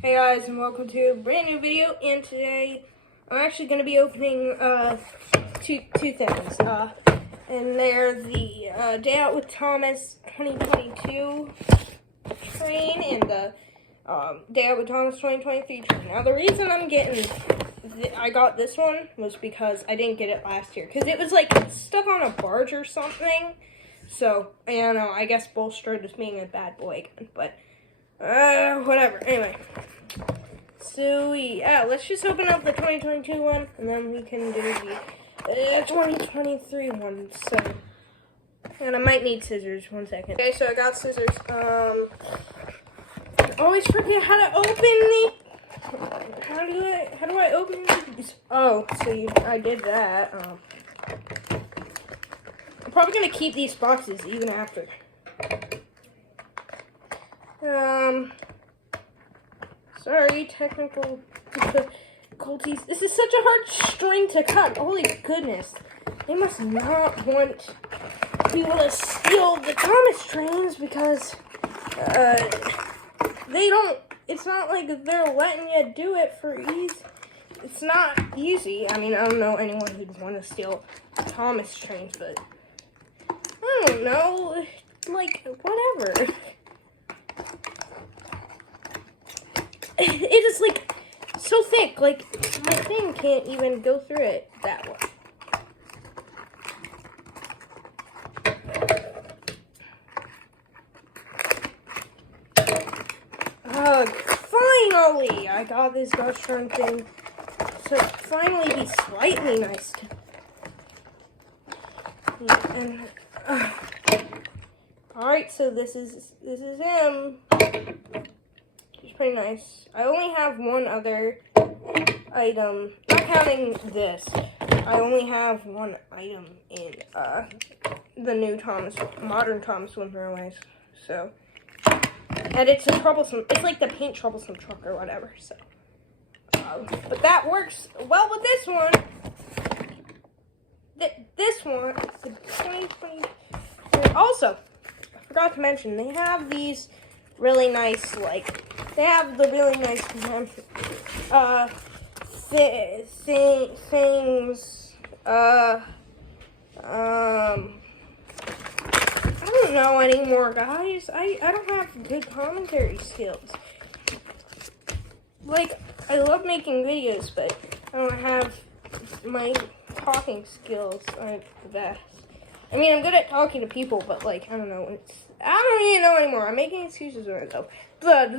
Hey guys, and welcome to a brand new video. And today I'm actually going to be opening two things. And they're the Day Out with Thomas 2022 train and the Day Out with Thomas 2023 train. Now the reason I got this one was because I didn't get it last year because it was like stuck on a barge or something. So I don't know. I guess bolstered is being a bad boy again, but. Whatever. Anyway. So, yeah, let's just open up the 2022 one, and then we can do the 2023 one, so. And I might need scissors, 1 second. Okay, so I got scissors. I always forget how to open the, how do I open these? Oh, so I did that. I'm probably gonna keep these boxes even after. Sorry, technical difficulties. This is such a hard string to cut. Holy goodness. They must not want people to steal the Thomas trains because, they don't, it's not like they're letting you do it for ease. It's not easy. I mean, I don't know anyone who'd want to steal Thomas trains, but I don't know, like, whatever. It is like so thick, like my thing can't even go through it that way. Finally, I got this gosh darn thing to finally be slightly nice. And all right, so this is him. It's pretty nice. I only have one other item, not counting this. I only have one item in the new modern Thomas Wind Railways. So, and it's a troublesome. It's like the paint troublesome truck or whatever. So, but that works well with this one. This one, the 2020. Also, I forgot to mention they have these really nice, like. They have the really nice things. I don't know anymore, guys. I don't have good commentary skills. Like, I love making videos, but I don't have my talking skills aren't the best. I mean, I'm good at talking to people, but like, I don't know. I don't even know anymore. I'm making excuses right now. But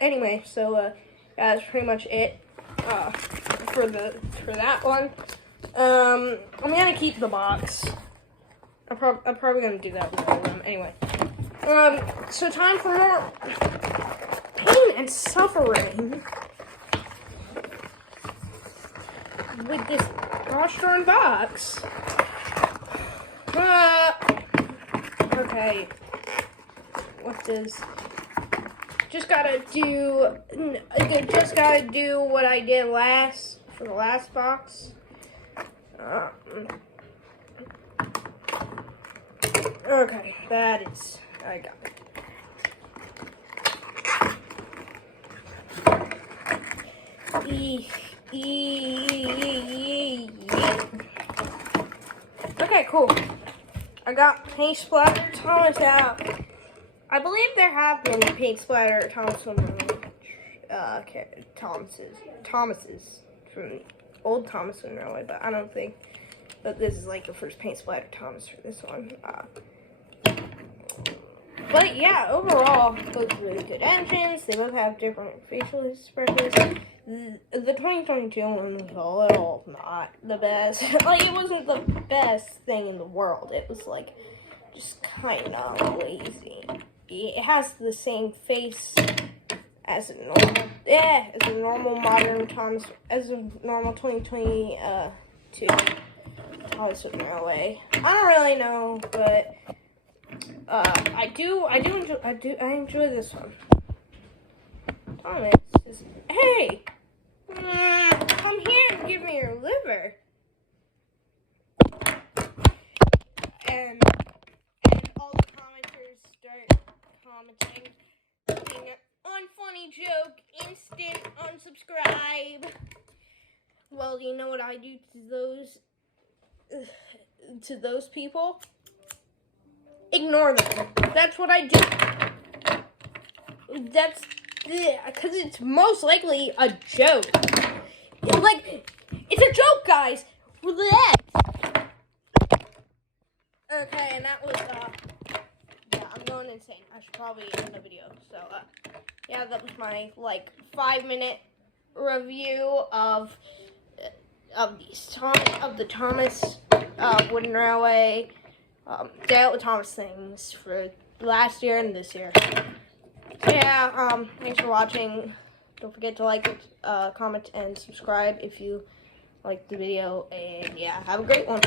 anyway, so that's pretty much it for that one. I'm gonna keep the box. I'm probably gonna do that with all of them anyway. So time for more pain and suffering with this gosh darn box. Okay. What does? Just gotta do what I did for the last box. Okay, I got it. Okay, cool. I got paint splatter Thomas out. I believe there have been paint splatter Thomases from the old Thomas Wind Railway, but I don't think that this is like the first paint splatter Thomas for this one. But yeah, overall, both really good engines. They both have different facial expressions. The 2022 one was a little not the best. Like, it wasn't the best thing in the world. It was like just kind of lazy. It has the same face as a normal modern Thomas, as a normal 2022 Thomas Wind Railway. I don't really know, but I enjoy this one. Thomas says, "Hey, come here and give me your liver." And all the commenters start commenting, putting an unfunny joke instead. didn't unsubscribe. Well, you know what I do to those people? Ignore them. That's what I do. That's because it's most likely a joke. It's a joke, guys. Relax. Okay, and that was yeah, I'm going insane. I should probably end the video. So yeah, that was my 5-minute review of the Thomas Wooden Railway Day Out with Thomas things for last year and this year. So yeah, thanks for watching. Don't forget to like, comment, and subscribe if you liked the video. And yeah, have a great one.